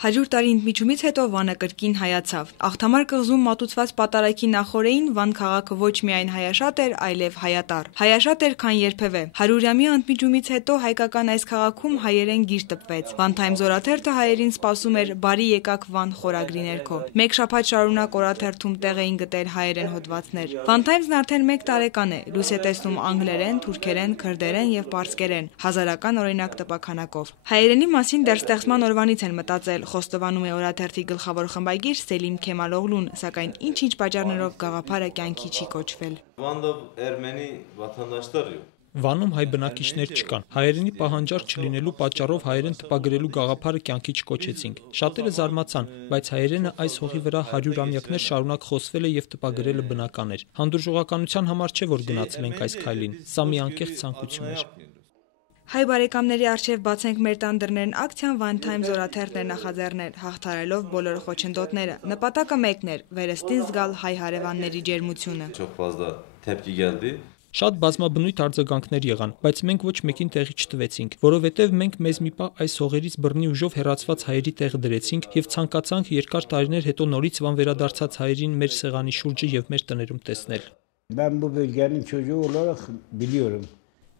100 տարի ընդմիջումից հետո Վանը կրկին հայացավ։ Աղթամար կղզում մատուցված պատարագի նախօրեին Վան քաղաքը ոչ միայն հայաշատ էր, այլև հայատառ։ Հայաշատ էր, քան երբևէ։ 100-ամյա ընդմիջումից հետո հայկական այս քաղաքում հայերեն գիր տպվեց։ One Times օրաթերթը հայերին սպասում էր «Բարի եկաք Վան» խորագրի ներքո։ Մեկ շաբաթ շարունակ օրաթերթում տեղ էին գտել հայերեն հոդվածներ։ One Times-ն արդեն 1 տարեկան է, լույս է տեսնում անգլերեն, թուրքերեն, քրդերեն եւ պարսկերեն, հազարական օրինակ տպաքանակով։ Հայերենի մասին դեռ ստեղծման օրվանից են մտածել, խոստովանում է օրաթերթի գլխավոր խմբագիր Սելիմ Քեմալօղլուն, սակայն ինչ-ինչ պատճառներով գաղափարը կյանքի չի կոչվել։ Վանում հայ բնակիչներ չկան։ Հայերենի պահանջարկ չլինելու պատճառով հայերեն տպագրելու գաղափարը կյանքի չկոչեցինք։ Շատերը զարմացան, բայց հայերենը այս հողի վրա 100-ամյակներ շարունակ խոսվել է եւ տպագրելը բնական էր։ Հանդուրժողականության համար չէ, որ գնացել ենք այս քայլին։ Սա մի անկեղծ ցանկություն էր։ Հայ բարեկամների առջև բացենք մեր տան դռներն ակցիան One Times օրաթերթն էր նախաձեռնել, հաղթարելով բոլոր խոչընդոտները։ Նպատակը մեկն էր՝ վերստին զգալ հայ հարևանների ջերմությունը։ Շատ բազմաբնույթ արձագանքներ եղան, բայց մենք ոչ մեկին տեղի չտվեցինք, որովհետև մենք մեզ մի պահ այս հողերից բռնի ուժով հեռացված հայերի տեղը դրեցինք եւ ցանկացանք երկար տարիներ հետո նորից Վան վերադարձած հայերին մեր սեղանի շուրջը եւ մեր տներում տեսնել։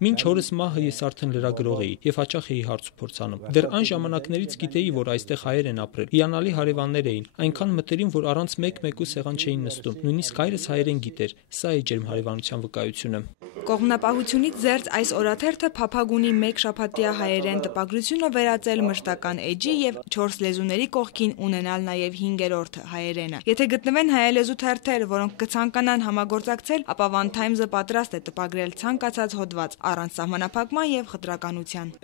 Մինչ օրս մահը ես արդեն լրագրող էի եւ հաճախ էի հարց ու փորձ անում։ Դեռ այն ժամանակներից գիտեի, որ այստեղ հայեր են ապրել։ Հիանալի հարևաններ էին, այնքան մտերիմ, որ առանց մեկ-մեկու սեղան չէին նստում։ Նույնիսկ հայրս հայերեն գիտեր։ Սա է ջերմ հարևանության վկայությունը։ Կողմնապահությունից զերծ այս օրաթերթը փափագ ունի 1 շաբաթյա հայերեն տպագրությունը վերածել մշտական էջի եւ 4 լեզուների կողքին ունենալ նաեւ 5-րդ հայերենը։ Եթե գտնվեն հայալեզու թերթեր, որոնք կցանկանան համագործակցել, ապա One Times-ը պատրաստ է տպագրել ցանկացած հոդված առանց սահմանափակման եւ խտրականության։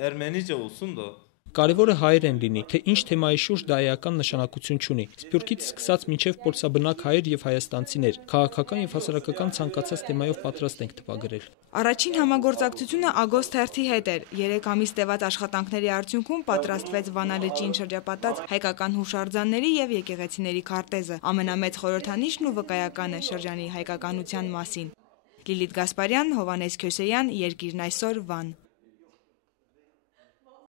Կարևորը հայերեն լինի, թե ինչ թեմայի շուրջ դա էական նշանակություն չունի։ Սփյուռքից սկսած մինչև փորձաբնակ հայեր եւ հայաստանցիներ, քաղաքական եւ հասարակական ցանկացած թեմայով պատրաստ ենք տպագրել։ Առաջին համագործակցությունը Ագոստ թերթի հետ էր։ 3 ամիս տևած աշխատանքների արդյունքում պատրաստվեց Վանա լճին շրջապատած հայկական հուշարձանների եւ եկեղեցիների քարտեզը, ամենամեծ խորհրդանիշն ու վկայականը շրջանի հայկականության մասին։ Լիլիթ Գասպարյան, Հովհաննես Քյոսեյան, Երկիրն այսօր, Վան։